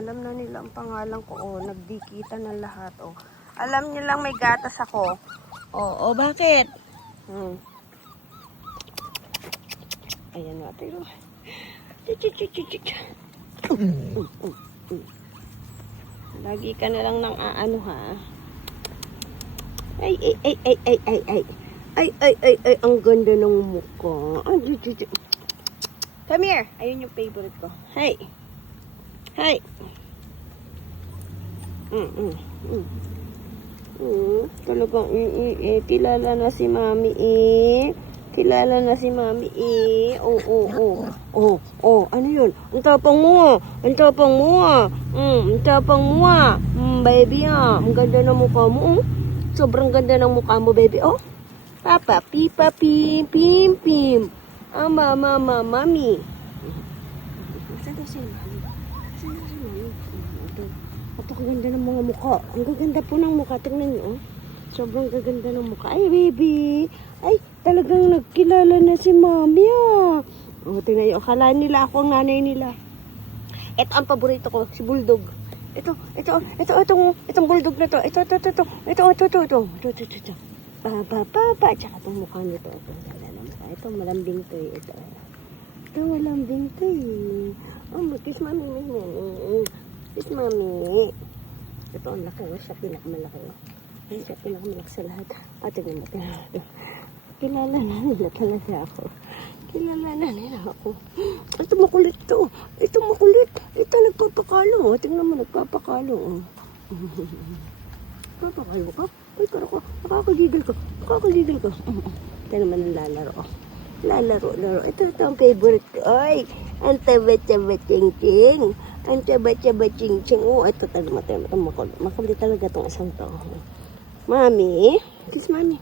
Alam na nila ang pangalan ko. Oh, nagdikita na lahat. Oh. Alam nilang may gatas ako. Oh, bakit? Ayan natin. Lagi ka na lang ng aano ha. Ay. Ay, ang ganda ng mukha. Come here. Ayun yung favorite ko. Hey. Talagang kilala na si Mami Kilala na si Mami ano yun? Ang tapang mo Ang tapang mo baby ang ganda ng mukha mo Sobrang ganda ng mukha mo baby Papa, pipa, pim, pim, pim. Mami. Saan si Mami? Ito kaganda ng mga mukha. Ang gaganda po ng mukha. Tingnan niyo. Sobrang gaganda ng mukha. Ay, baby. Ay, talagang nagkilala na si Mami tingnan niyo. Akala nila ako ang nanay nila. Ito ang paborito ko, si Bulldog. Itong bulldog na to. Ito. Papa, tsaka itong mukha nito. Ito, malambing to Ito malambing to kiss Mami. Kiss Mami. Ito, ang laki. Siya pinakamalaki. Siya pinakamalaki sa lahat. Tingnan natin. Kilala na nila talaga ako. Ito makulit to. Ito nagpapakalo. Tingnan mo, nagpapakalo. Papakalo ka? Ay, karako. Nakakagigil ka. Ito naman ang lalaro. Laro. Ito ang favorite ko. Ay, ang taba-taba-ching-ching. Ito talaga. Makulit talaga itong isang to. Mami. Kiss Mami.